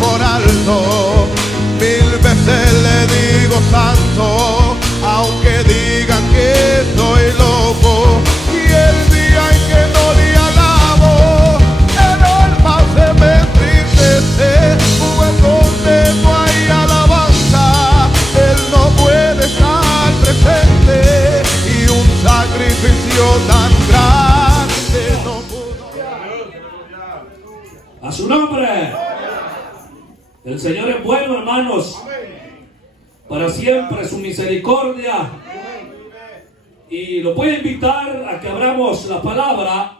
por alto. Mil veces le digo santo, aunque digan que estoy loco. Y el día en que no le alabo, el alma se me entristece. Pues donde no hay alabanza, Él no puede estar presente. Y un sacrificio tan grande no pudo. A su nombre. El Señor es bueno, hermanos. Para siempre su misericordia. Y lo voy a invitar a que abramos la palabra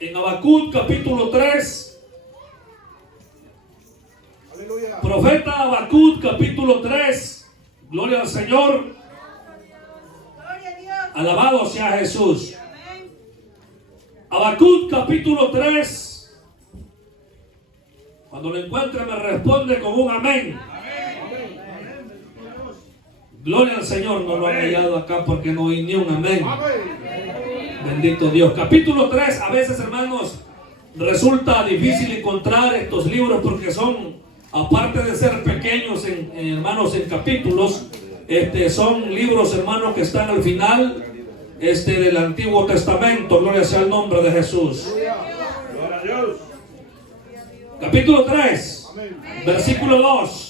en Habacuc capítulo 3. Profeta Habacuc capítulo 3. Gloria al Señor. Alabado sea Jesús. Habacuc capítulo 3. Cuando lo encuentre me responde con un amén. Gloria al Señor. No lo han hallado acá porque no hay ni un amén. Bendito Dios. Capítulo 3. A veces, hermanos, resulta difícil encontrar estos libros porque son, aparte de ser pequeños hermanos, en capítulos, son libros, hermanos, que están al final del Antiguo Testamento. Gloria sea el nombre de Jesús. Gloria a Dios. Capítulo 3, versículo 2.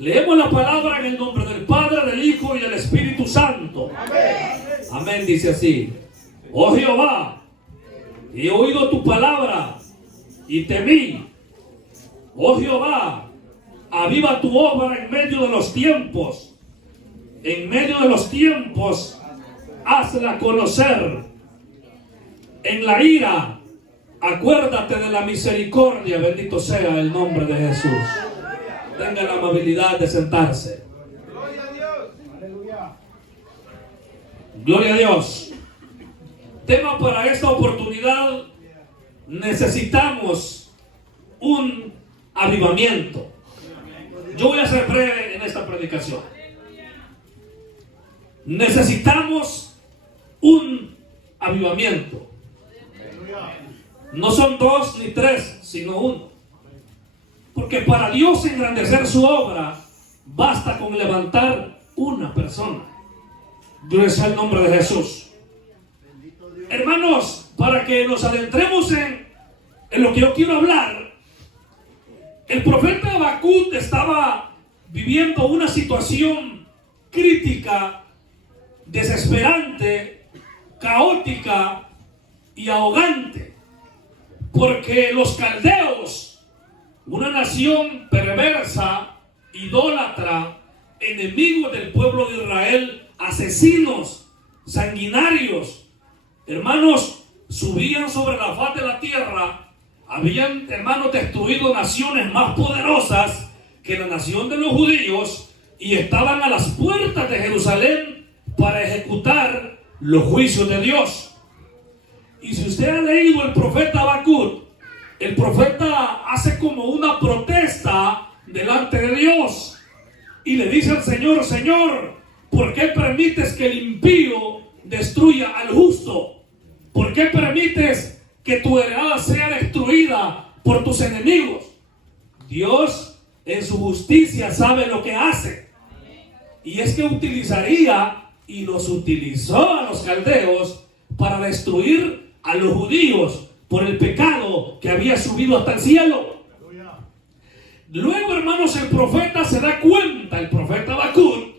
Leemos la palabra en el nombre del Padre, del Hijo y del Espíritu Santo. Amén, dice así. Oh Jehová, he oído tu palabra y temí. Oh Jehová, aviva tu obra en medio de los tiempos. En medio de los tiempos, hazla conocer. En la ira, acuérdate de la misericordia. Bendito sea el nombre de Jesús. Tenga la amabilidad de sentarse. Gloria a Dios. Aleluya. Gloria a Dios. Tema para esta oportunidad: necesitamos un avivamiento. Yo voy a ser breve en esta predicación. Necesitamos un avivamiento. No son dos ni tres, sino uno. Porque para Dios engrandecer su obra, basta con levantar una persona. Gloria sea el nombre de Jesús. Hermanos, para que nos adentremos en lo que yo quiero hablar, el profeta Habacuc estaba viviendo una situación crítica, desesperante, caótica y ahogante. Porque los caldeos, una nación perversa, idólatra, enemigos del pueblo de Israel, asesinos, sanguinarios, hermanos, subían sobre la faz de la tierra. Habían, hermanos, destruido naciones más poderosas que la nación de los judíos y estaban a las puertas de Jerusalén para ejecutar los juicios de Dios. Y si usted ha leído el profeta Habacuc, el profeta hace como una protesta delante de Dios y le dice al Señor: Señor, ¿por qué permites que el impío destruya al justo? ¿Por qué permites que tu heredad sea destruida por tus enemigos? Dios en su justicia sabe lo que hace. Y es que utilizaría, y los utilizó a los caldeos para destruir a los judíos por el pecado que había subido hasta el cielo. Luego, hermanos, el profeta se da cuenta, el profeta Habacuc,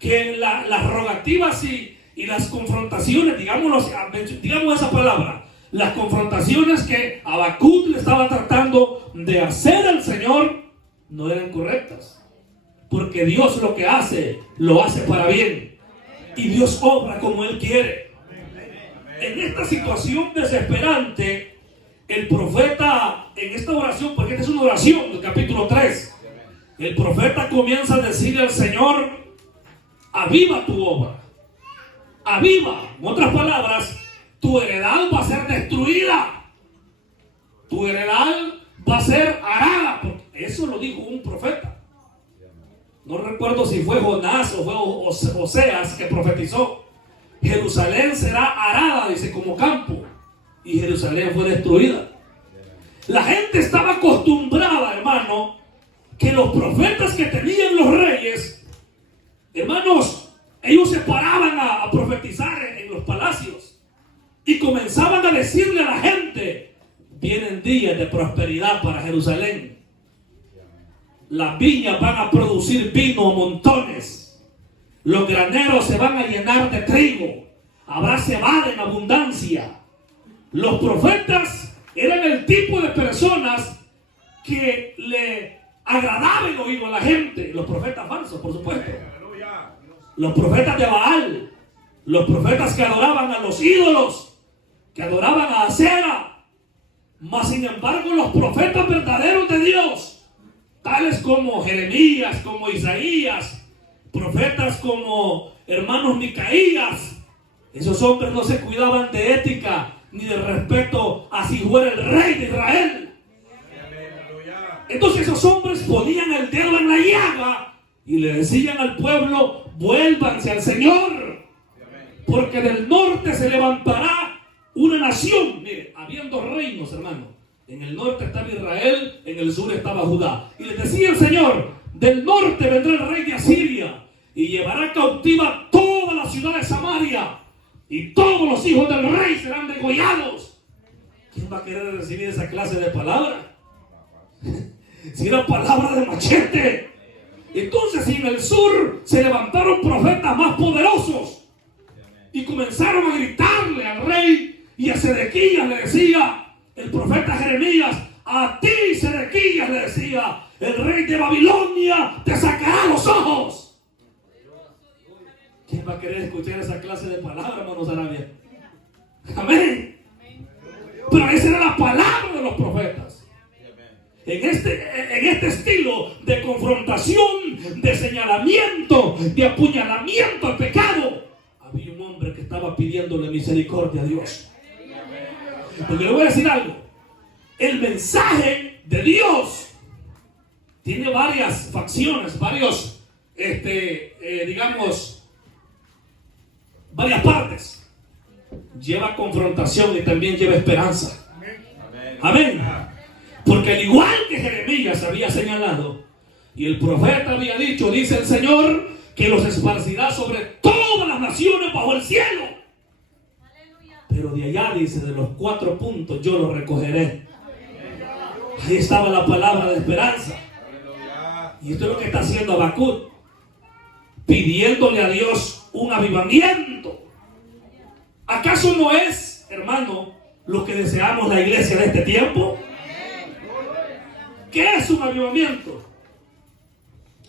que las rogativas y las confrontaciones, digamos esa palabra, las confrontaciones que Habacuc le estaba tratando de hacer al Señor no eran correctas. Porque Dios lo que hace, lo hace para bien. Y Dios obra como Él quiere. En esta situación desesperante, el profeta, en esta oración, porque esta es una oración del capítulo 3, el profeta comienza a decirle al Señor: aviva tu obra, aviva. En otras palabras, tu heredad va a ser destruida, tu heredad va a ser arada. Eso lo dijo un profeta. No recuerdo si fue Jonás o fue Oseas que profetizó. Jerusalén será arada, dice, como campo, y Jerusalén fue destruida. La gente estaba acostumbrada, hermano, que los profetas que tenían los reyes, hermanos, ellos se paraban a profetizar en los palacios y comenzaban a decirle a la gente: vienen días de prosperidad para Jerusalén. Las viñas van a producir vino a montones. Los graneros se van a llenar de trigo. Habrá cebada en abundancia. Los profetas eran el tipo de personas que le agradaban el oído a la gente. Los profetas falsos, por supuesto. Los profetas de Baal. Los profetas que adoraban a los ídolos, que adoraban a Acera. Mas sin embargo, los profetas verdaderos de Dios, tales como Jeremías, como Isaías, profetas como hermanos Micaías, esos hombres no se cuidaban de ética ni de respeto a si fuera el rey de Israel. Entonces esos hombres ponían el dedo en la llaga y le decían al pueblo: vuélvanse al Señor, porque del norte se levantará una nación. Mire, habían dos reinos, hermano. En el norte estaba Israel, en el sur estaba Judá. Y les decía el Señor: del norte vendrá el rey de Asiria y llevará cautiva toda la ciudad de Samaria, y todos los hijos del rey serán degollados. ¿Quién va a querer recibir esa clase de palabra? Si era palabra de machete. Entonces, en el sur se levantaron profetas más poderosos y comenzaron a gritarle al rey, y a Sedequías le decía el profeta Jeremías: a ti, Sedequías, le decía, el rey de Babilonia te sacará los ojos. ¿Quién va a querer escuchar esa clase de palabras, hermanos Arabia? Amén. Pero esa era la palabra de los profetas. En este estilo de confrontación, de señalamiento, de apuñalamiento al pecado, había un hombre que estaba pidiéndole misericordia a Dios. Porque le voy a decir algo: el mensaje de Dios tiene varias facciones, varias partes. Lleva confrontación y también lleva esperanza. Amén. Porque al igual que Jeremías había señalado y el profeta había dicho: dice el Señor que los esparcirá sobre todas las naciones bajo el cielo. Pero de allá, dice, de los 4 puntos yo los recogeré. Ahí estaba la palabra de esperanza. Y esto es lo que está haciendo Habacuc, pidiéndole a Dios un avivamiento. ¿Acaso no es, hermano, lo que deseamos la iglesia de este tiempo? ¿Qué es un avivamiento?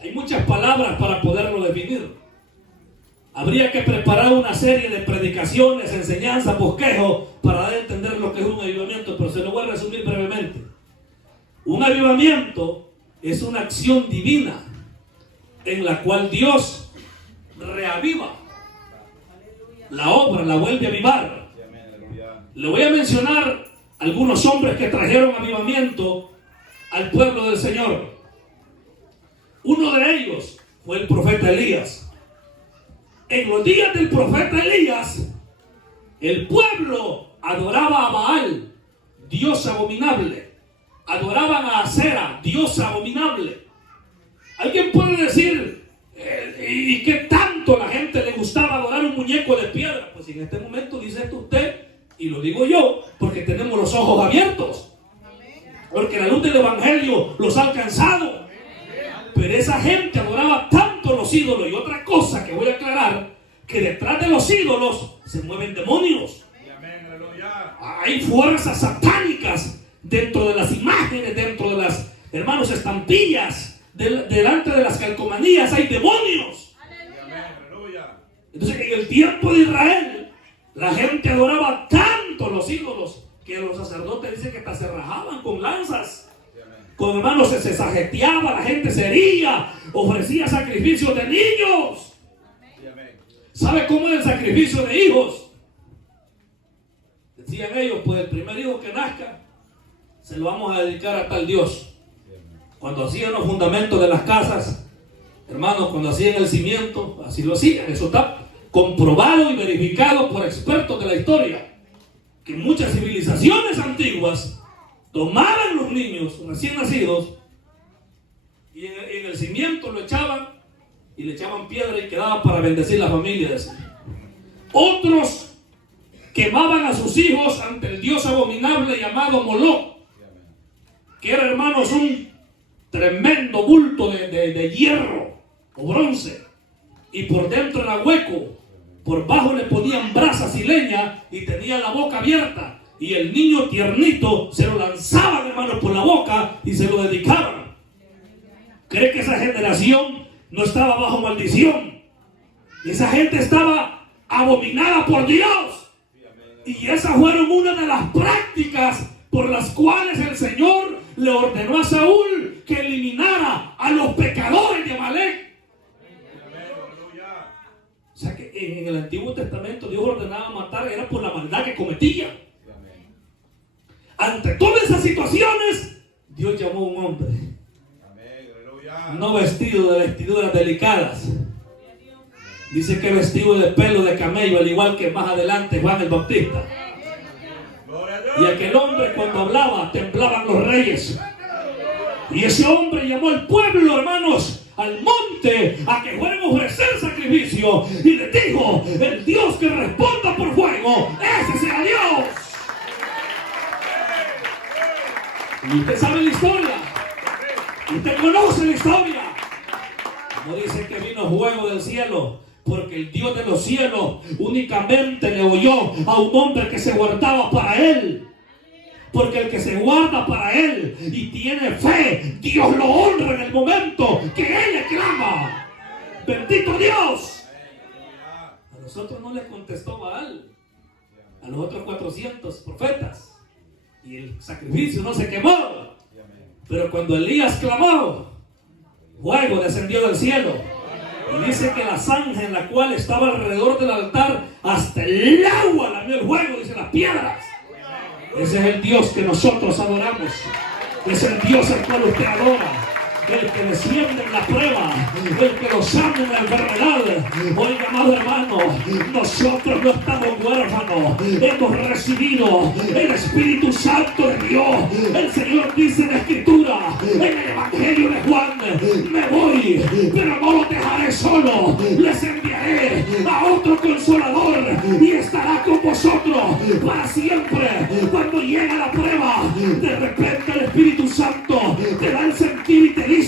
Hay muchas palabras para poderlo definir. Habría que preparar una serie de predicaciones, enseñanzas, bosquejos para dar a entender lo que es un avivamiento, pero se lo voy a resumir brevemente. Un avivamiento es una acción divina en la cual Dios reaviva la obra, la vuelve a avivar. Le voy a mencionar algunos hombres que trajeron avivamiento al pueblo del Señor. Uno de ellos fue el profeta Elías. En los días del profeta Elías, el pueblo adoraba a Baal, dios abominable. Adoraban a Acera, diosa abominable. Alguien puede decir: ¿y qué tanto la gente le gustaba adorar un muñeco de piedra? Pues en este momento dice esto usted, y lo digo yo, porque tenemos los ojos abiertos. Porque la luz del evangelio los ha alcanzado. Pero esa gente adoraba tanto los ídolos. Y otra cosa que voy a aclarar, que detrás de los ídolos se mueven demonios. Hay fuerzas satánicas dentro de las imágenes, dentro de las, hermanos, estampillas, delante de las calcomanías hay demonios. Entonces, en el tiempo de Israel, la gente adoraba tanto los ídolos que los sacerdotes dicen que hasta se rajaban con lanzas. Con hermanos se sajeteaba, la gente se hería, ofrecía sacrificios de niños. ¿Sabe cómo es el sacrificio de hijos? Decían ellos: pues el primer hijo que nazca se lo vamos a dedicar a tal Dios. Cuando hacían los fundamentos de las casas, hermanos, cuando hacían el cimiento, así lo hacían. Eso está comprobado y verificado por expertos de la historia, que muchas civilizaciones antiguas tomaban otros niños recién nacidos y en el cimiento lo echaban y le echaban piedra y quedaba para bendecir la familia. Otros quemaban a sus hijos ante el dios abominable llamado Moloch, que era, hermanos, un tremendo bulto de hierro o bronce, y por dentro era hueco, por bajo le ponían brasas y leña y tenía la boca abierta, y el niño tiernito se lo lanzaban, hermanos, por la boca y se lo dedicaban. ¿Cree que esa generación no estaba bajo maldición? Esa gente estaba abominada por Dios, y esas fueron una de las prácticas por las cuales el Señor le ordenó a Saúl que eliminara a los pecadores de Amalek. O sea que en el Antiguo Testamento Dios ordenaba matar, era por la maldad que cometía. Ante todas esas situaciones, Dios llamó a un hombre, no vestido de vestiduras delicadas. Dice que vestido de pelo de camello, al igual que más adelante Juan el Bautista. Y aquel hombre, cuando hablaba, temblaban los reyes. Y ese hombre llamó al pueblo, hermanos, al monte, a que fueran a ofrecer sacrificio, y le dijo: el Dios que responda por fuego, ese será Dios. Y usted sabe la historia, usted conoce la historia. Como dice que vino fuego del cielo, porque el Dios de los cielos únicamente le oyó a un hombre que se guardaba para él. Porque el que se guarda para él y tiene fe, Dios lo honra en el momento que él le clama. Bendito Dios. A nosotros no le contestó Baal, a los otros 400 profetas, y el sacrificio no se quemó. Pero cuando Elías clamó, fuego descendió del cielo. Y dice que la zanja en la cual estaba alrededor del altar, hasta el agua lamió el fuego, dice, las piedras. Ese es el Dios que nosotros adoramos. Es el Dios al cual usted adora. El que desciende en la prueba, el que lo sana en la enfermedad. Oiga, amado hermano, nosotros no estamos huérfanos, hemos recibido el Espíritu Santo de Dios. El Señor dice en la Escritura, en el Evangelio de Juan: me voy, pero no los dejaré solo, les enviaré a otro Consolador, y estará con vosotros para siempre. Cuando llega la prueba, de repente el Espíritu Santo te da el sentir y te dice: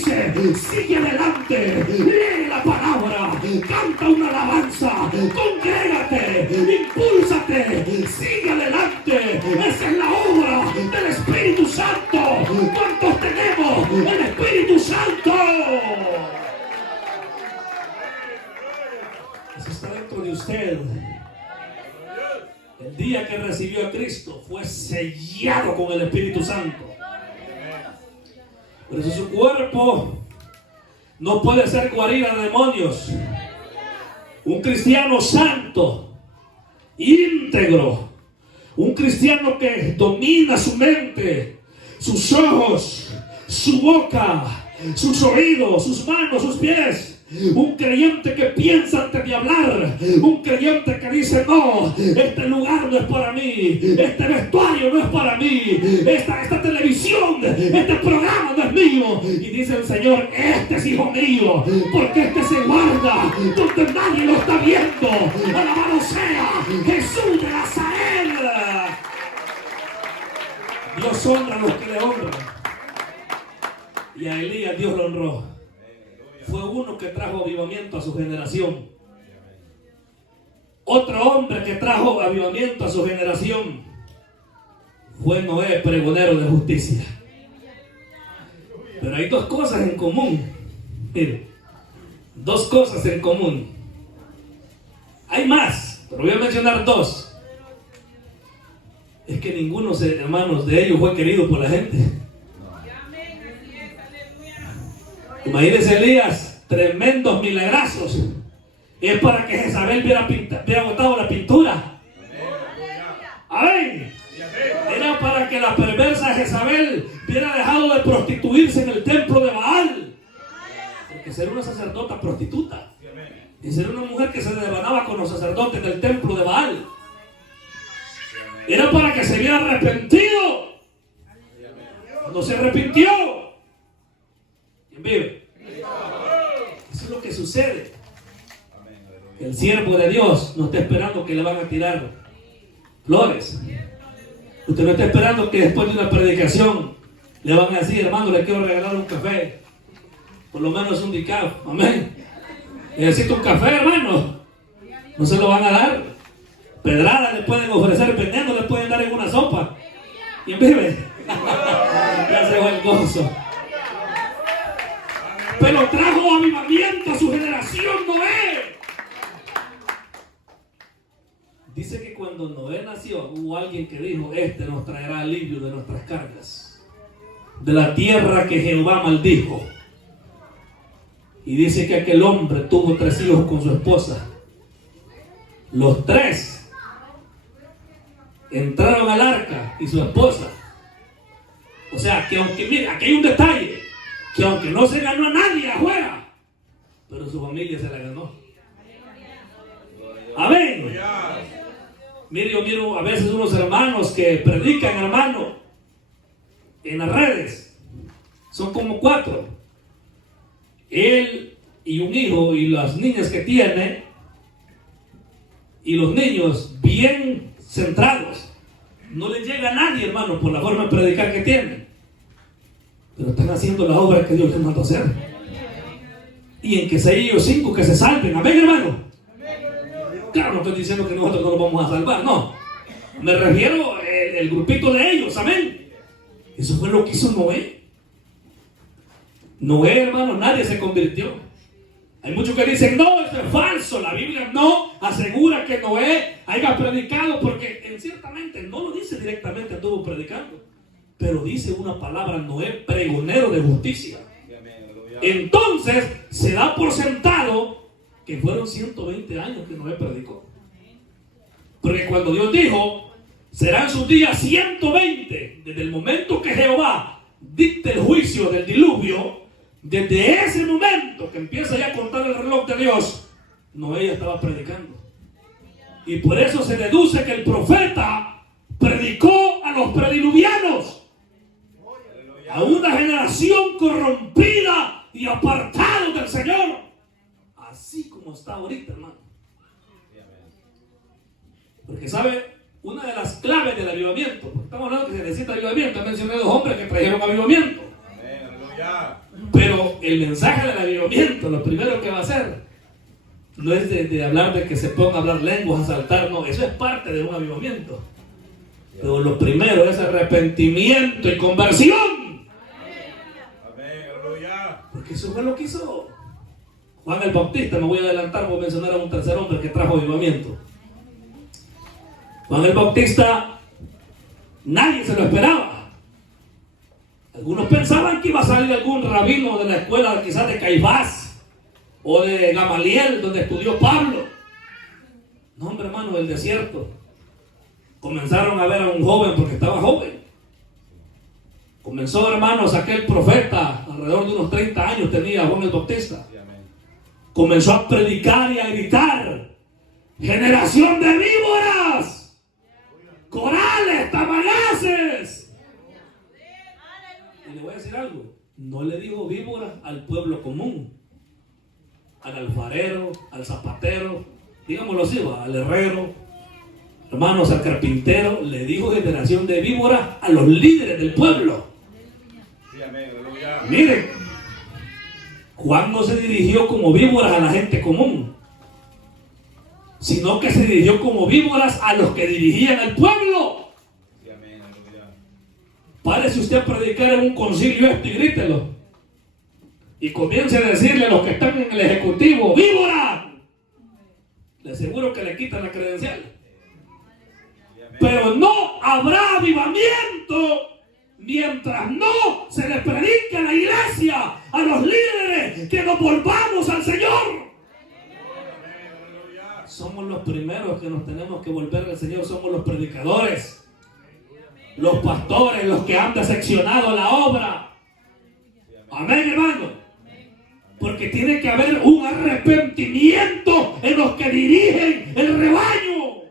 sigue adelante, lee la palabra, canta una alabanza, congrégate, impúlsate, sigue adelante. Esa es la obra del Espíritu Santo. ¿Cuántos tenemos el Espíritu Santo? Eso está dentro de usted. El día que recibió a Cristo fue sellado con el Espíritu Santo. Por eso su cuerpo no puede ser guarida de demonios. Un cristiano santo, íntegro, un cristiano que domina su mente, sus ojos, su boca, sus oídos, sus manos, sus pies. Un creyente que piensa antes de hablar. Un creyente que dice: no, este lugar no es para mí, este vestuario no es para mí, esta televisión, este programa no es mío. Y dice el Señor: este es hijo mío, porque este se guarda donde nadie lo está viendo. Alabado sea Jesús de Nazaret. Dios honra a los que le honran, y a Elías Dios lo honró. Fue uno que trajo avivamiento a su generación. Otro hombre que trajo avivamiento a su generación fue Noé, pregonero de justicia. Pero hay dos cosas en común. Mire, dos cosas en común. Hay más, pero voy a mencionar dos. Es que ninguno, hermanos, de ellos fue querido por la gente. Imagínense Elías, tremendos milagrazos. Es para que Jezabel hubiera botado la pintura. Amén. Era para que la perversa Jezabel hubiera dejado de prostituirse en el templo de Baal. Porque ser una sacerdota prostituta y ser una mujer que se devanaba con los sacerdotes del templo de Baal. Era para que se hubiera arrepentido. No se arrepintió. ¿Quién vive? Eso es lo que sucede. El siervo de Dios no está esperando que le van a tirar flores. Usted no está esperando que después de una predicación le van a decir, hermano, le quiero regalar un café. Por lo menos un decaf. Amén. Necesito un café, hermano. No se lo van a dar. Pedradas le pueden ofrecer, vendiendo le pueden dar en una sopa. ¿Quién vive? Ya se va el gozo. Pero trajo avivamiento a su generación Noé. Dice que cuando Noé nació, hubo alguien que dijo, este nos traerá alivio de nuestras cargas, de la tierra que Jehová maldijo. Y dice que aquel hombre tuvo 3 hijos con su esposa. Los 3 entraron al arca y su esposa. O sea, que aunque, mira, aquí hay un detalle, que aunque no se ganó a nadie afuera, pero su familia se la ganó. Amén. Mire, yo miro a veces unos hermanos que predican, hermano, en las redes. Son como 4. Él y un hijo y las niñas que tiene, y los niños bien centrados. No les llega a nadie, hermano, por la forma de predicar que tienen. Pero están haciendo la obra que Dios les mandó a hacer. Y en que sea ellos 5 que se salven. Amén, hermano. Claro, no estoy diciendo que nosotros no los vamos a salvar, no. Me refiero al grupito de ellos, amén. Eso fue lo que hizo Noé. Noé, hermano, nadie se convirtió. Hay muchos que dicen, no, eso es falso. La Biblia no asegura que Noé haya predicado, porque ciertamente no lo dice directamente, estuvo predicando. Pero dice una palabra, Noé, pregonero de justicia. Entonces, se da por sentado que fueron 120 años que Noé predicó. Porque cuando Dios dijo, serán sus días 120, desde el momento que Jehová dicte el juicio del diluvio, desde ese momento que empieza ya a contar el reloj de Dios, Noé ya estaba predicando. Y por eso se deduce que el profeta predicó a los prediluvianos, a una generación corrompida y apartada del Señor, así como está ahorita, hermano. Porque sabe, una de las claves del avivamiento, porque estamos hablando que se necesita avivamiento, he mencionado 2 hombres que trajeron avivamiento. Pero el mensaje del avivamiento, lo primero que va a hacer, no es de hablar de que se ponga a hablar lenguas, a saltar, no, eso es parte de un avivamiento. Pero lo primero es arrepentimiento y conversión. Porque eso fue lo que hizo Juan el Bautista. Me voy a adelantar, voy a mencionar a un tercer hombre que trajo avivamiento. Juan el Bautista, nadie se lo esperaba. Algunos pensaban que iba a salir algún rabino de la escuela, quizás de Caifás o de Gamaliel, donde estudió Pablo. No, hombre, hermano, del desierto. Comenzaron a ver a un joven porque estaba joven. Comenzó, hermanos, aquel profeta, alrededor de unos 30 años tenía Juan el Bautista. Comenzó a predicar y a gritar: generación de víboras, corales, tamaraces. Y le voy a decir algo, no le dijo víbora al pueblo común, al alfarero, al zapatero, digámoslo así, al herrero, hermanos, al carpintero. Le dijo generación de víboras a los líderes del pueblo. Miren, Juan no se dirigió como víboras a la gente común, sino que se dirigió como víboras a los que dirigían al pueblo. Párese usted a predicar en un concilio esto y grítelo. Y comience a decirle a los que están en el ejecutivo: ¡víbora! Le aseguro que le quitan la credencial. Pero no habrá avivamiento mientras no se le predique a la iglesia, a los líderes, que nos volvamos al Señor. Somos los primeros que nos tenemos que volver al Señor. Somos los predicadores, los pastores, los que han diseccionado la obra. Amén, hermano. Porque tiene que haber un arrepentimiento en los que dirigen el rebaño.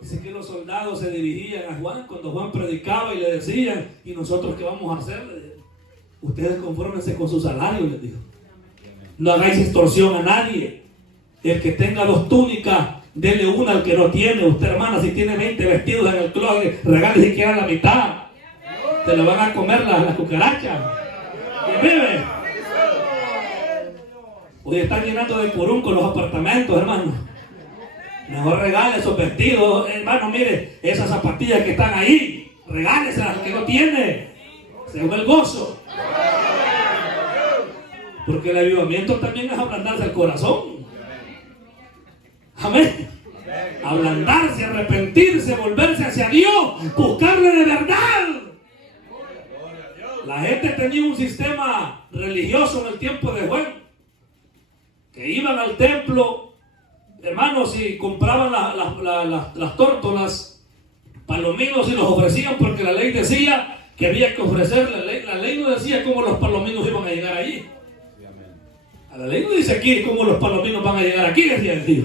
Dice que los soldados se dirigían a Juan cuando Juan predicaba y le decían, ¿y nosotros qué vamos a hacer? Ustedes confórmense con su salario, les dijo. No hagáis extorsión a nadie. El que tenga 2 túnicas, dele una al que no tiene. Usted, hermana, si tiene 20 vestidos en el closet, regale siquiera la mitad. Se lo van a comer las cucarachas. ¿Y vive? Hoy están llenando de curún con los apartamentos, hermano. Mejor regale esos vestidos, hermano. Mire, esas zapatillas que están ahí, regáleselas al que no tiene. Según el gozo. Porque el avivamiento también es ablandarse el corazón. Amén. Ablandarse, arrepentirse, volverse hacia Dios, buscarle de verdad. La gente tenía un sistema religioso en el tiempo de Juan, que iban al templo, hermanos, y compraban las tórtolas, palominos, y los ofrecían porque la ley decía que había que ofrecer. La ley no decía cómo los palominos iban a llegar allí. A la ley no dice aquí cómo los palominos van a llegar aquí, decía el tío.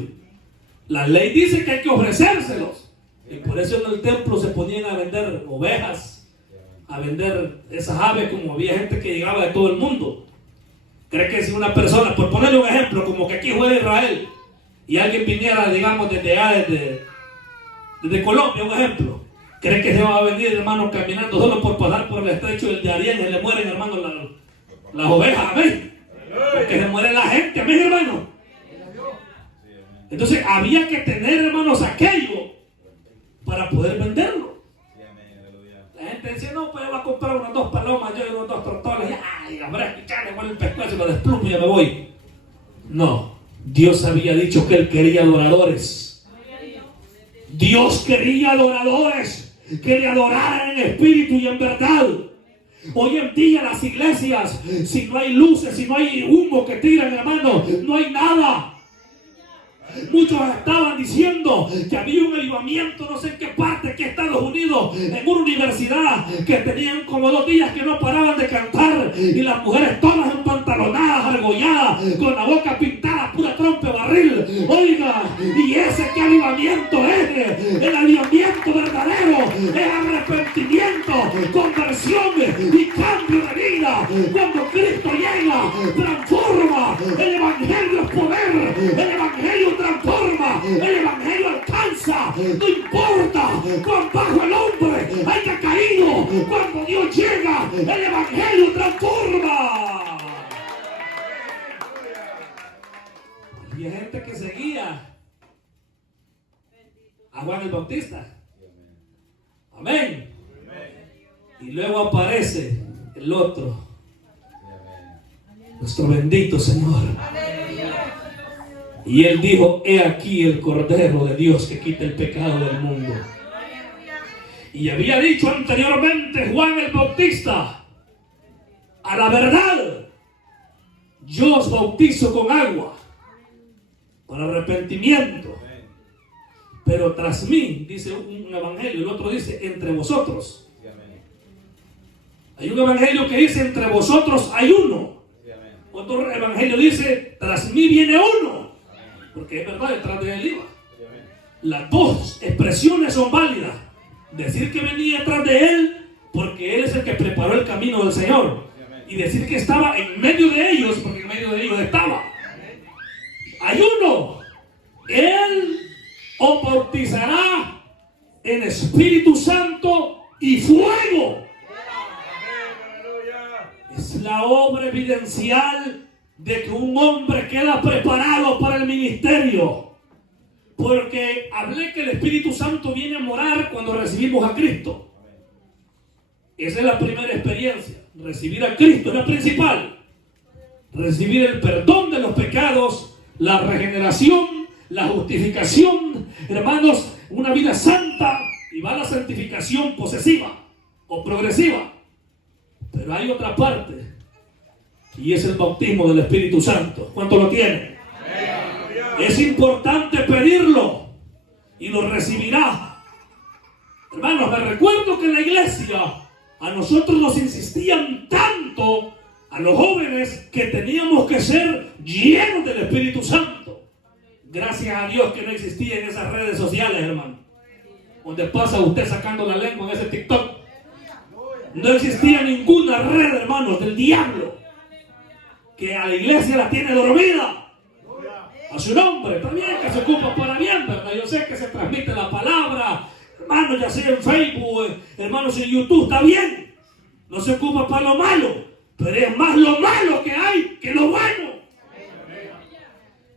La ley dice que hay que ofrecérselos. Y por eso en el templo se ponían a vender ovejas, a vender esas aves, como había gente que llegaba de todo el mundo. ¿Cree que si una persona, por ponerle un ejemplo, como que aquí juega Israel, y alguien viniera, digamos, desde Colombia, un ejemplo, cree que se va a venir, hermano, caminando solo por pasar por el estrecho del Darién y le mueren, hermano, las ovejas? Amén. Porque se muere la gente, amén, hermano. Entonces había que tener, hermanos, aquello para poder venderlo. La gente decía, no, pues yo voy a comprar unas 2 palomas, yo y unos 2 tortolas, y habrá que echarle con el pescuezo y lo desplumo y ya me voy. No, Dios había dicho que Él quería adoradores. Dios quería adoradores que le adoraran en espíritu y en verdad. Hoy en día las iglesias, si no hay luces, si no hay humo que tiran, hermano, no hay nada. Muchos estaban diciendo que había un avivamiento, no sé en qué parte, que Estados Unidos, en una universidad, que tenían como 2 días que no paraban de cantar, y las mujeres todas empantalonadas, argolladas, con la boca pintada, pura trompe barril. Oiga, y ese que avivamiento es, el avivamiento verdadero, es arrepentimiento, conversión y cambio de vida. Cuando Cristo llega, transforma. El evangelio es poder, el evangelio transforma, el evangelio alcanza. No importa cuán bajo el hombre haya caído, cuando Dios llega, el evangelio transforma. Y hay gente que seguía a Juan el Bautista. Amén. Y luego aparece el otro, nuestro bendito Señor. Y Él dijo, he aquí el Cordero de Dios que quita el pecado del mundo. Y había dicho anteriormente Juan el Bautista, a la verdad, yo os bautizo con agua, con arrepentimiento. Pero tras mí, dice un evangelio, el otro dice, entre vosotros. Hay un evangelio que dice, entre vosotros hay uno. Otro evangelio dice, tras mí viene uno. Porque es verdad, detrás de él iba. Las 2 expresiones son válidas. Decir que venía detrás de él, porque él es el que preparó el camino del Señor. Y decir que estaba en medio de ellos, porque en medio de ellos estaba. Hay uno. Él os bautizará en Espíritu Santo y fuego. Es la obra evidencial de que un hombre queda preparado para el ministerio. Porque hablé que el Espíritu Santo viene a morar cuando recibimos a Cristo. Esa es la primera experiencia. Recibir a Cristo es la principal. Recibir el perdón de los pecados, la regeneración, la justificación, hermanos, una vida santa, y va la santificación posesiva o progresiva. Pero hay otra parte, y es el bautismo del Espíritu Santo. ¿Cuánto lo tiene? Es importante pedirlo y lo recibirá. Hermanos, me recuerdo que en la iglesia a nosotros nos insistían tanto, a los jóvenes, que teníamos que ser llenos del Espíritu Santo. Gracias a Dios que no existían esas redes sociales, hermano. donde pasa usted sacando la lengua en ese TikTok. No existía ninguna red, hermanos, del diablo que a la iglesia la tiene dormida. A su nombre, también que se ocupa para bien, ¿verdad? Yo sé que se transmite la palabra, hermanos, ya sea en Facebook, hermanos, en YouTube, está bien. No se ocupa para lo malo, pero es más lo malo que hay que lo bueno.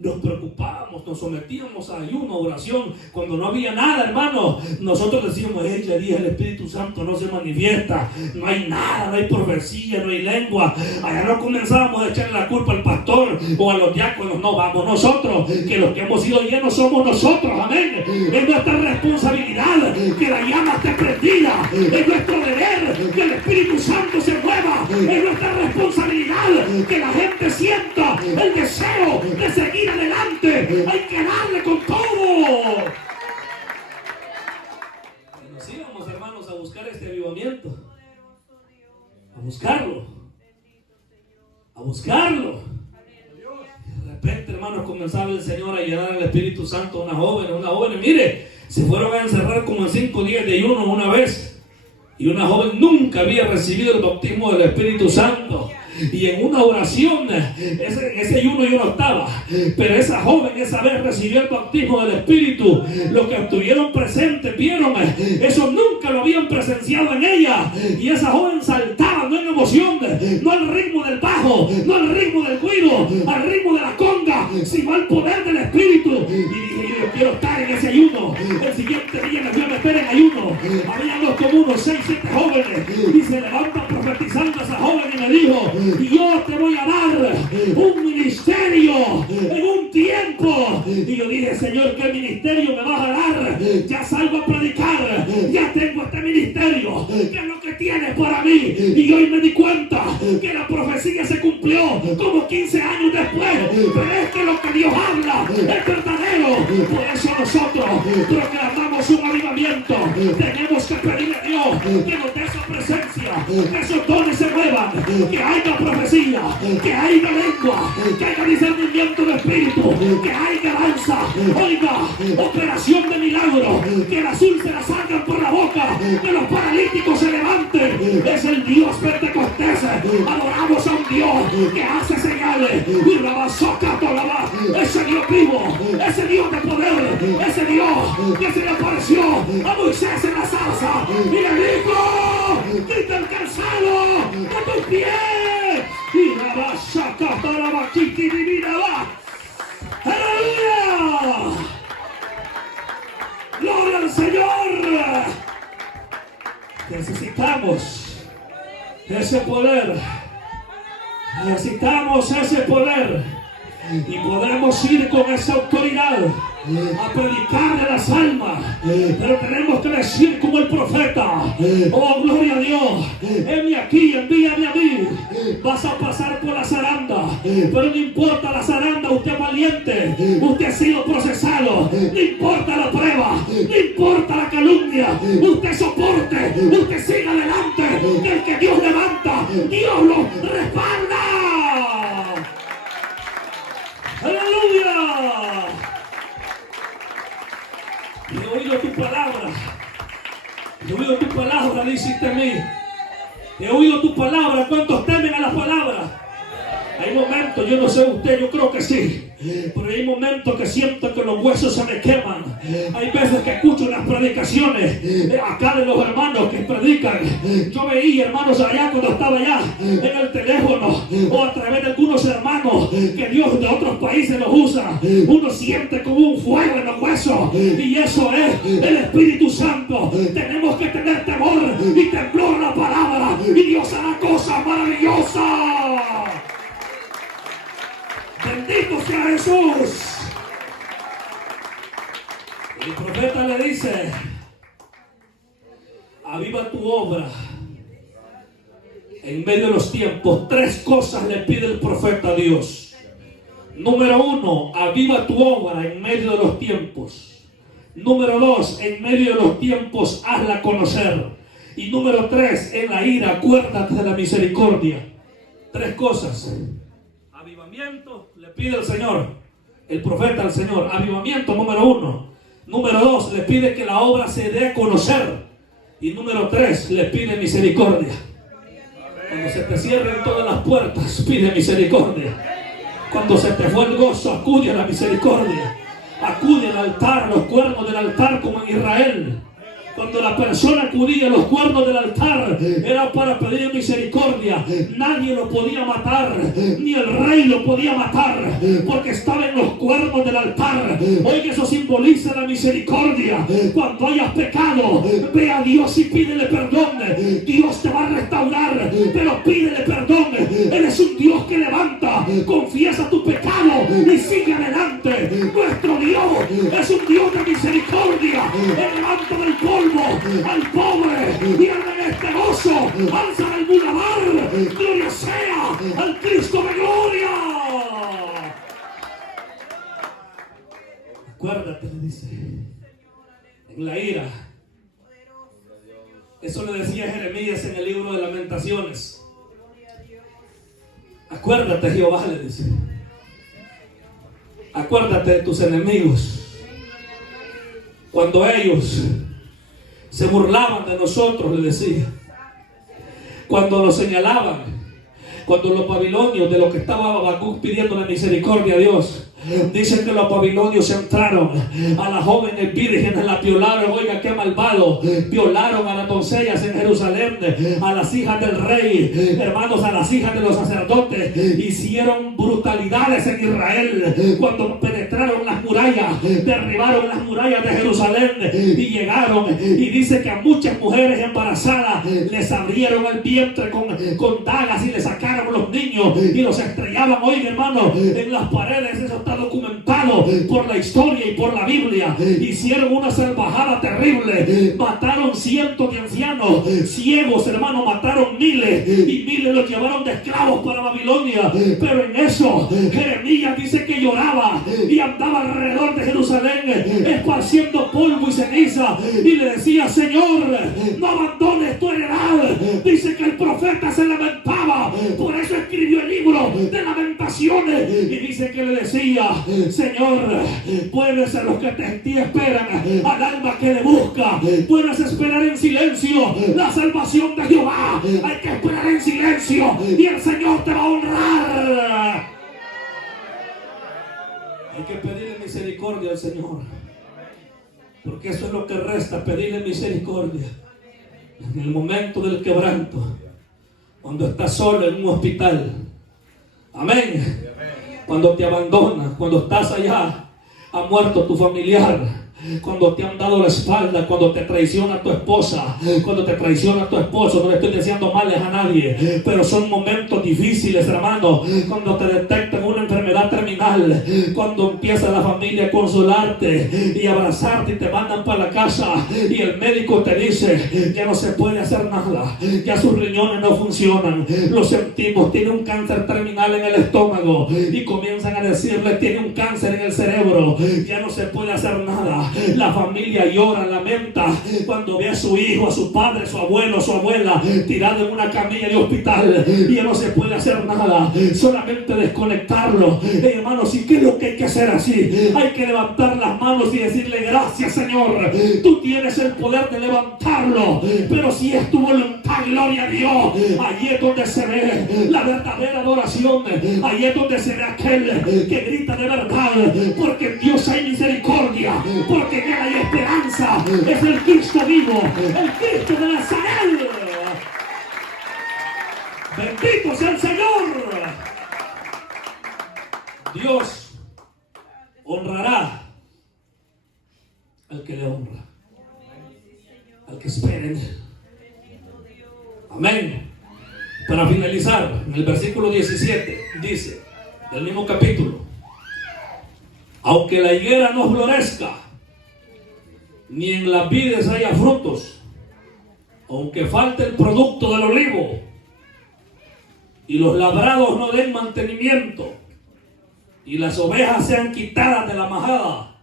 Nos preocupábamos, nos sometíamos a ayuno, oración, cuando no había nada, hermano. Nosotros decíamos, ella día el Espíritu Santo no se manifiesta, no hay nada, no hay profecía, no hay lengua. Allá no comenzábamos a echarle la culpa al pastor o a los diáconos, no, vamos nosotros, que los que hemos sido llenos somos nosotros, amén. Es nuestra responsabilidad que la llama esté prendida, es nuestro deber que el Espíritu Santo se mueva, es nuestra responsabilidad que la gente sienta el deseo de seguir adelante. Hay que darle con todo. Y nos íbamos, hermanos, a buscar este avivamiento, a buscarlo. De repente, hermanos, comenzaba el Señor a llenar el Espíritu Santo a una joven, mire, se fueron a encerrar como en 5 días de ayuno una vez, y una joven nunca había recibido el bautismo del Espíritu Santo. Y en una oración, ese ayuno yo no estaba, pero esa joven esa vez recibió el bautismo del Espíritu. Los que estuvieron presentes vieron, eso nunca lo habían presenciado en ella. Y esa joven saltaba, no en emoción, no al ritmo del bajo, no al ritmo del cuido, al ritmo de la conga, sino al poder del Espíritu. Y dije, yo quiero estar en ese ayuno. El siguiente día me fui a meter en ayuno. Habían como unos 6, 7 jóvenes, y se levanta profetizando a esa joven y me dijo, yo te voy a dar un ministerio en un tiempo. Y yo dije, Señor, ¿qué ministerio me vas a dar? Ya salgo a predicar, ya tengo este ministerio, ¿qué es lo que tienes para mí? Y hoy me di cuenta que la profecía se cumplió como 15 años después, pero es que lo que Dios habla es verdadero. Por eso nosotros proclamamos un avivamiento. Tenemos que pedirle a Dios que nos dé esa presencia, que esos dones se muevan, que haya profecía, que haya lengua, que haya discernimiento de espíritu, que haya danza, oiga, operación de milagro, que las úlceras salgan por la boca, que los paralíticos se levanten. Es el Dios Pentecostés. Adoramos a un Dios que hace señales y la bazoca toda, ese Dios vivo, ese Dios de poder, ese Dios que se le apareció a Moisés en la zarza y le dijo, quita el calzado de tus pies. Y la bazoca para vaquiti divina va. ¡Aleluya! ¡Gloria al Señor! Necesitamos ese poder. Necesitamos ese poder. Y podemos ir con esa autoridad a predicarle las almas, pero tenemos que decir como el profeta, oh gloria a Dios, heme aquí, envíame a mí. Vas a pasar por la zaranda, pero no importa la zaranda, usted es valiente, usted ha sido procesado, no importa la prueba, no importa la calumnia, usted soporte, usted siga adelante, que el que Dios levanta, Dios lo respalda. ¡Aleluya! He oído tu palabra, dijiste a mí. He oído tu palabra. ¿Cuántos temen a la palabra? Hay momentos, yo no sé usted, yo creo que sí, pero hay momentos que siento que los huesos se me queman. Hay veces que escucho las predicaciones acá de los hermanos que predican. Yo veía hermanos allá cuando estaba allá en el teléfono o a través de algunos hermanos que Dios de otros países los usa. Uno siente como un fuego en los huesos y eso es el Espíritu Santo. Tenemos que tener temor y temblor a la palabra y Dios hará cosas maravillosas. Bendito sea Jesús. El profeta le dice, aviva tu obra en medio de los tiempos. 3 cosas le pide el profeta a Dios. Número 1, aviva tu obra en medio de los tiempos. Número 2, en medio de los tiempos hazla conocer. Y número 3, en la ira acuérdate de la misericordia. 3 cosas. Avivamiento le pide el Señor, el profeta al Señor. Avivamiento número 1. Número 2, le pide que la obra se dé a conocer. Y número 3, le pide misericordia. Cuando se te cierren todas las puertas, pide misericordia. Cuando se te fue el gozo, acude a la misericordia. Acude al altar, los cuernos del altar como en Israel. Cuando la persona acudía a los cuernos del altar, era para pedir misericordia. Nadie lo podía matar, ni el rey lo podía matar, porque estaba en los cuernos del altar. Oiga, eso simboliza la misericordia. Cuando hayas pecado, ve a Dios y pídele perdón. Dios te va a restaurar, pero pídele perdón. Él es un Dios que levanta. Confiesa tu pecado y sigue adelante. Nuestro Dios es un Dios de misericordia. Él levanta del polvo al pobre y en este gozo alza el muladar. Gloria sea al Cristo de gloria. Acuérdate, le dice, en la ira. Eso le decía Jeremías en el libro de Lamentaciones. Acuérdate, Jehová, le dice. Acuérdate de tus enemigos. Cuando ellos se burlaban de nosotros, le decía. Cuando los señalaban, cuando los babilonios, de lo que estaba Habacuc pidiendo la misericordia a Dios, dicen que los babilonios entraron a las jóvenes vírgenes, las violaron. Oiga, qué malvado. Violaron a las doncellas en Jerusalén, a las hijas del rey, hermanos, a las hijas de los sacerdotes. Hicieron brutalidades en Israel cuando penetraron las murallas, derribaron las murallas de Jerusalén y llegaron. Y dice que a muchas mujeres embarazadas les abrieron el vientre con dagas y les sacaron los niños y los estrellaban. Oiga, hermanos, en las paredes. Eso está documentado por la historia y por la Biblia. Hicieron una salvajada terrible. Mataron cientos de ancianos ciegos, hermanos. Mataron miles y miles los llevaron de esclavos para Babilonia. Pero en eso Jeremías dice que lloraba y andaba alrededor de Jerusalén esparciendo polvo y ceniza y le decía: Señor, no abandones tu heredad. Dice que el profeta se lamentaba, por eso escribió el libro de Lamentaciones, y dice que le decía: Señor, puedes ser los que en ti esperan, al alma que le busca. Puedes esperar en silencio la salvación de Jehová. Hay que esperar en silencio y el Señor te va a honrar. Hay que pedirle misericordia al Señor, porque eso es lo que resta, pedirle misericordia en el momento del quebranto, cuando estás solo en un hospital. Amén. Cuando te abandonas, cuando estás allá, ha muerto tu familiar, cuando te han dado la espalda, cuando te traiciona tu esposa, cuando te traiciona tu esposo. No le estoy deseando males a nadie, pero son momentos difíciles, hermano. Cuando te detectan una enfermedad terminal, cuando empieza la familia a consolarte y abrazarte y te mandan para la casa y el médico te dice: ya no se puede hacer nada, ya sus riñones no funcionan, lo sentimos, tiene un cáncer terminal en el estómago, y comienzan a decirle: tiene un cáncer en el cerebro, ya no se puede hacer nada. La familia llora, lamenta cuando ve a su hijo, a su padre, a su abuelo, a su abuela tirado en una camilla de hospital y ya no se puede hacer nada, solamente desconectarlo. Hermanos, ¿y qué es lo que hay que hacer así? Hay que levantar las manos y decirle: gracias, Señor, tú tienes el poder de levantarlo, pero si es tu voluntad, gloria a Dios. Allí es donde se ve la verdadera adoración, allí es donde se ve aquel que grita de verdad, porque en Dios hay misericordia, porque en él hay esperanza. Es el Cristo vivo, el Cristo de Nazaret. Bendito sea el Señor. Dios honrará al que le honra, al que espera en él. Amén. Para finalizar, en el versículo 17 dice, del mismo capítulo: aunque la higuera no florezca, ni en las vides haya frutos, aunque falte el producto del olivo, y los labrados no den mantenimiento, y las ovejas sean quitadas de la majada,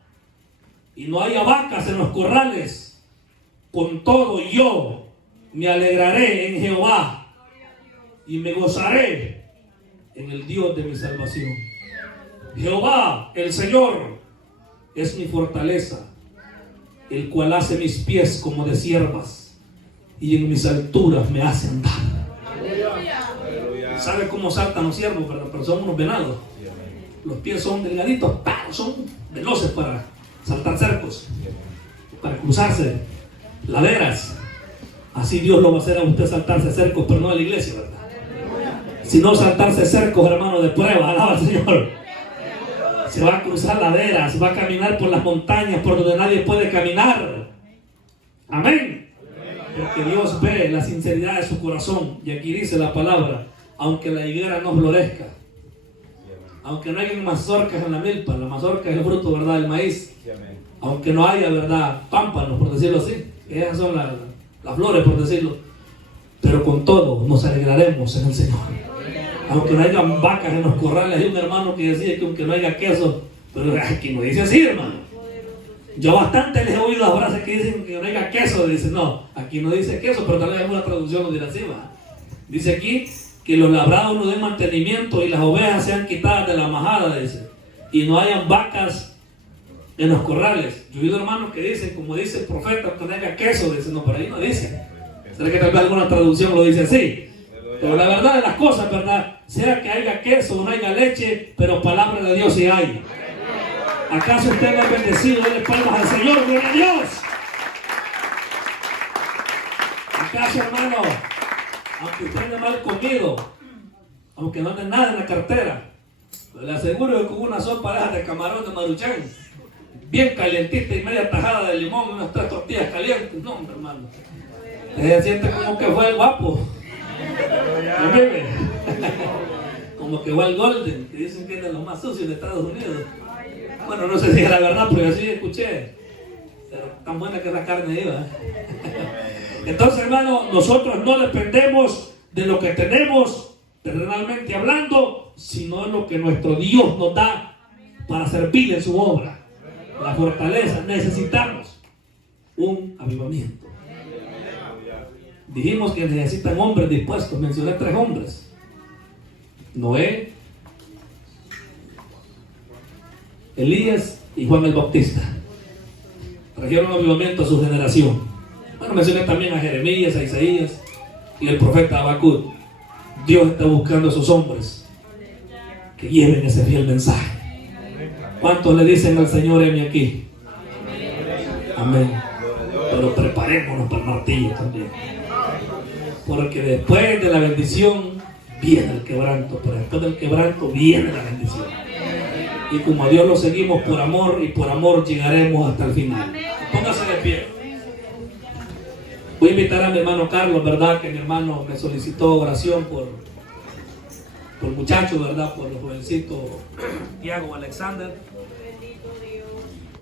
y no haya vacas en los corrales, con todo yo me alegraré en Jehová, y me gozaré en el Dios de mi salvación. Jehová, el Señor, es mi fortaleza el cual hace mis pies como de ciervas y en mis alturas me hace andar. ¿Sabe cómo saltan los ciervos, verdad? Pero son unos venados. Los pies son delgaditos, pero son veloces para saltar cercos, para cruzarse laderas. Así Dios lo va a hacer a usted saltarse cercos, pero no a la iglesia, ¿verdad? Sino saltarse cercos, hermano, de prueba. Alaba al Señor. Se va a cruzar laderas, se va a caminar por las montañas por donde nadie puede caminar. Amén. Porque Dios ve la sinceridad de su corazón. Y aquí dice la palabra: aunque la higuera no florezca, aunque no haya mazorcas en la milpa, la mazorca es el fruto, ¿verdad?, del maíz. Aunque no haya, ¿verdad?, pámpanos, por decirlo así. Esas son las flores, por decirlo. Pero con todo nos alegraremos en el Señor. Aunque no haya vacas en los corrales. Hay un hermano que decía que aunque no haya queso, pero aquí no dice así, hermano. Yo bastante les he oído las frases que dicen que no haya queso. Dicen, no, aquí no dice queso, pero tal vez alguna traducción lo dirá así, ¿va? Dice aquí que los labrados no den mantenimiento y las ovejas sean quitadas de la majada, dice, y no hayan vacas en los corrales. Yo he oído hermanos que dicen, como dice el profeta, que no haya queso. Dicen, no, por ahí no dice. ¿Será que tal vez alguna traducción lo dice así? Pero la verdad de las cosas, ¿verdad? Sea que haya queso o no haya leche, pero palabra de Dios sí hay. ¿Acaso usted no es bendecido? Dele palmas al Señor, gloria a Dios. ¿Acaso, hermano, aunque usted ande mal comido, aunque no ande nada en la cartera, le aseguro que con una sopa de camarón de Maruchan, bien calientita y media tajada de limón, unas 3 tortillas calientes, no, hermano, se siente como que fue el guapo. Como que va el Golden, que dicen que es de los más sucios de Estados Unidos. Bueno, no sé si es la verdad, pero yo sí escuché. Pero tan buena que la carne iba. Entonces, hermano, nosotros no dependemos de lo que tenemos terrenalmente hablando, sino de lo que nuestro Dios nos da para servir en su obra. La fortaleza. Necesitamos un avivamiento. Dijimos que necesitan hombres dispuestos. Mencioné 3 hombres: Noé, Elías y Juan el Bautista. Trajeron avivamiento a su generación. Bueno, mencioné también a Jeremías, a Isaías y el profeta Habacuc. Dios está buscando a esos hombres que lleven ese fiel mensaje. ¿Cuántos le dicen al Señor, heme aquí? Amén. Pero preparémonos para el martillo también. Porque después de la bendición viene el quebranto, pero después del quebranto viene la bendición. Y como a Dios lo seguimos por amor, y por amor llegaremos hasta el final. Póngase de pie. Voy a invitar a mi hermano Carlos, ¿verdad? Que mi hermano me solicitó oración por muchachos, ¿verdad? Por el jovencito Tiago Alexander.